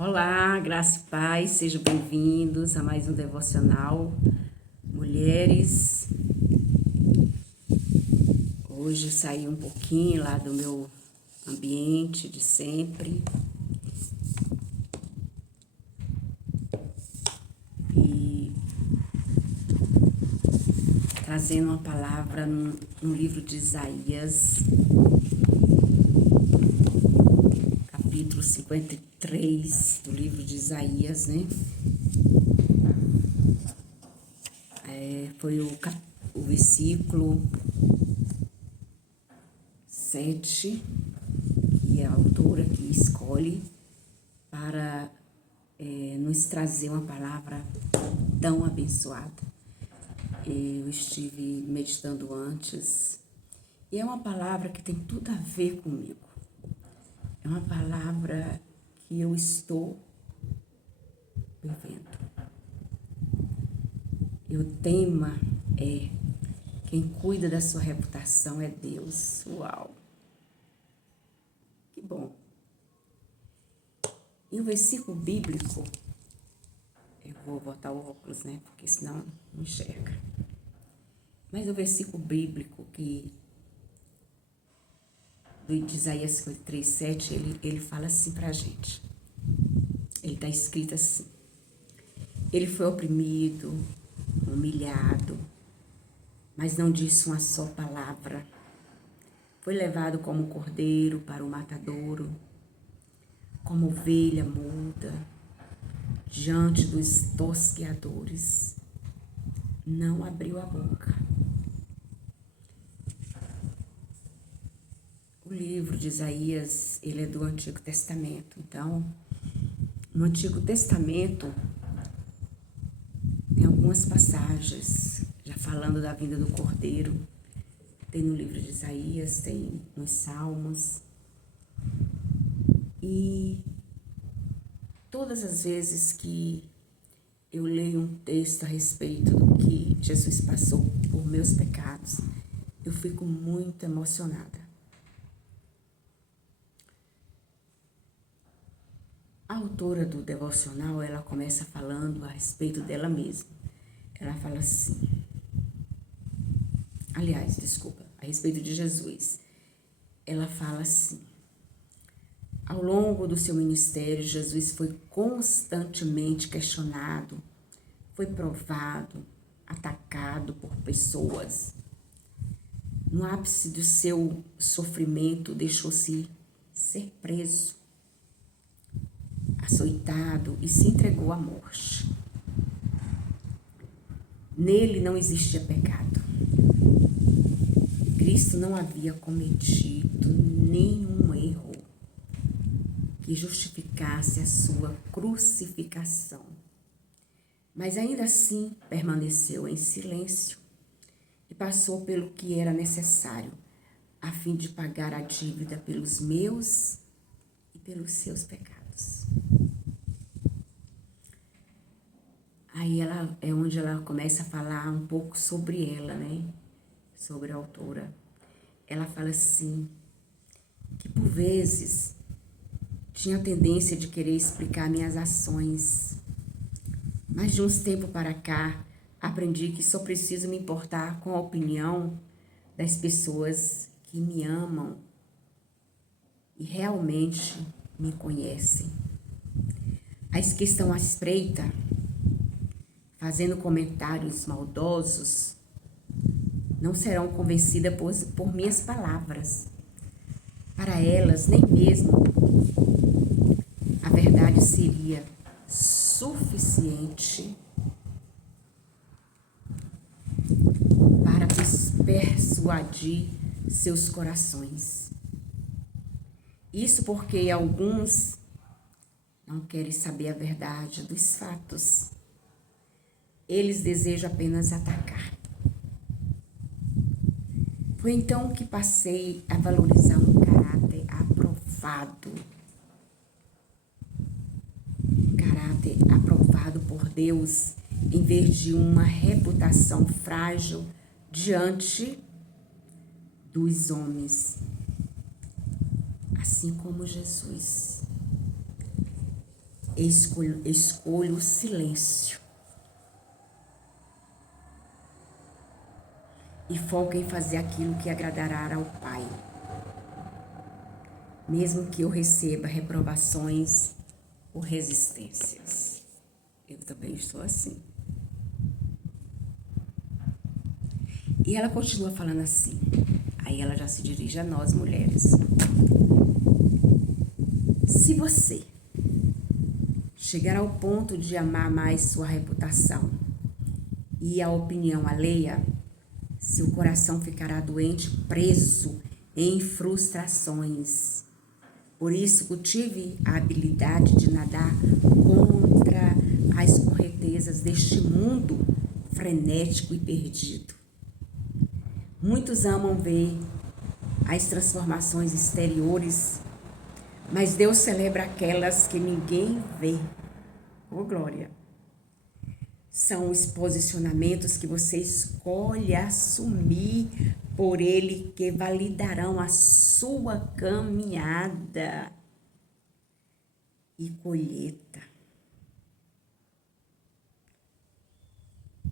Olá, graça e paz, sejam bem-vindos a mais um devocional. Mulheres, hoje eu saí um pouquinho lá do meu ambiente de sempre e trazendo uma palavra no livro de Isaías, capítulo 53 do livro de Isaías, né? Foi o versículo 7 que a autora que escolhe para nos trazer uma palavra tão abençoada. Eu estive meditando antes e é uma palavra que tem tudo a ver comigo. É uma palavra que eu estou vivendo. E o tema é: quem cuida da sua reputação é Deus. Uau! Que bom! E o versículo bíblico, eu vou botar o óculos, né? Porque senão não enxerga. Mas o versículo bíblico de Isaías 53, 7, ele fala assim pra gente. Ele está escrito assim: ele foi oprimido, humilhado, mas não disse uma só palavra. Foi levado como cordeiro para o matadouro, como ovelha muda, diante dos tosqueadores. Não abriu a boca. O livro de Isaías, ele é do Antigo Testamento. Então, no Antigo Testamento, tem algumas passagens já falando da vinda do Cordeiro. Tem no livro de Isaías, tem nos Salmos. E todas as vezes que eu leio um texto a respeito do que Jesus passou por meus pecados, eu fico muito emocionada. A autora do devocional, ela começa falando a respeito dela mesma. Ela fala assim, a respeito de Jesus. Ela fala assim: ao longo do seu ministério, Jesus foi constantemente questionado, foi provado, atacado por pessoas. No ápice do seu sofrimento, deixou-se ser preso, açoitado e se entregou à morte. Nele não existia pecado. Cristo não havia cometido nenhum erro que justificasse a sua crucificação. Mas ainda assim permaneceu em silêncio e passou pelo que era necessário a fim de pagar a dívida pelos meus e pelos seus pecados. Aí é onde ela começa a falar um pouco sobre ela, né? Sobre a autora. Ela fala assim, que por vezes tinha a tendência de querer explicar minhas ações. Mas de uns tempos para cá, aprendi que só preciso me importar com a opinião das pessoas que me amam e realmente me conhecem. As que estão à espreita, fazendo comentários maldosos, não serão convencidas por minhas palavras. Para elas, nem mesmo a verdade seria suficiente para persuadir seus corações. Isso porque alguns não querem saber a verdade dos fatos. Eles desejam apenas atacar. Foi então que passei a valorizar um caráter aprovado. Caráter aprovado por Deus, em vez de uma reputação frágil diante dos homens. Assim como Jesus. escolho o silêncio e foco em fazer aquilo que agradará ao Pai. Mesmo que eu receba reprovações ou resistências. Eu também estou assim. E ela continua falando assim. Aí ela já se dirige a nós, mulheres. Se você chegar ao ponto de amar mais sua reputação e a opinião alheia, seu coração ficará doente, preso em frustrações. Por isso, cultive a habilidade de nadar contra as correntezas deste mundo frenético e perdido. Muitos amam ver as transformações exteriores, mas Deus celebra aquelas que ninguém vê. Oh, glória! São os posicionamentos que você escolhe assumir por Ele que validarão a sua caminhada e colheita.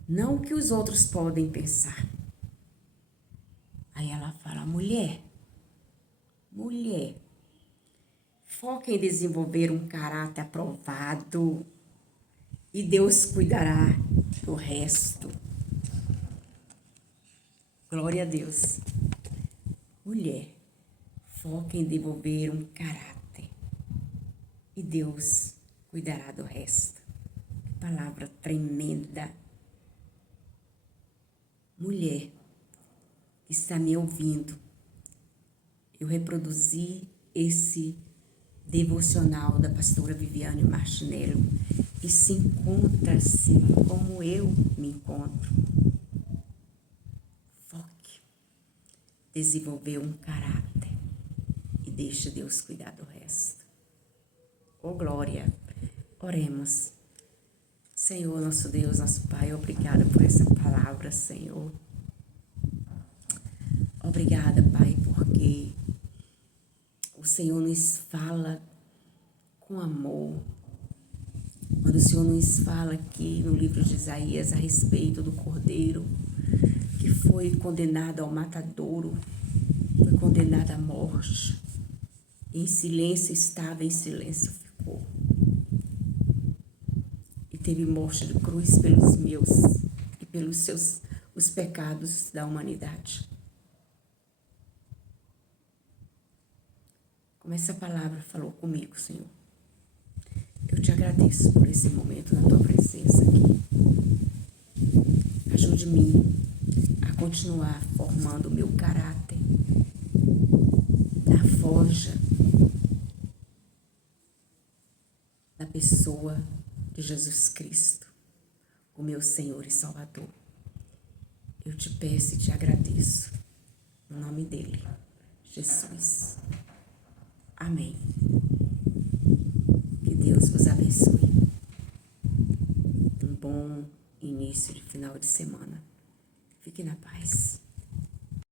Não o que os outros podem pensar. Aí ela fala, mulher, foca em desenvolver um caráter aprovado e Deus cuidará do resto. Glória a Deus. Mulher, foca em desenvolver um caráter e Deus cuidará do resto. Que palavra tremenda. Mulher que está me ouvindo, eu reproduzi esse devocional da pastora Viviane Martinello e se encontra assim como eu me encontro. Foque, desenvolver um caráter e deixe Deus cuidar do resto. Oh, glória! Oremos. Senhor, nosso Deus, nosso Pai, obrigada por essa palavra, Senhor. Obrigada, Pai, porque o Senhor nos fala com amor. Quando o Senhor nos fala aqui no livro de Isaías a respeito do Cordeiro que foi condenado ao matadouro, foi condenado à morte. Em silêncio estava, em silêncio ficou. E teve morte de cruz pelos meus e pelos os pecados da humanidade. Como essa palavra falou comigo, Senhor. Eu te agradeço por esse momento na tua presença aqui. Ajude-me a continuar formando o meu caráter na forja da pessoa de Jesus Cristo, o meu Senhor e Salvador. Eu te peço e te agradeço, no nome dele, Jesus. Amém. Que Deus vos abençoe. Um bom início de final de semana. Fique na paz.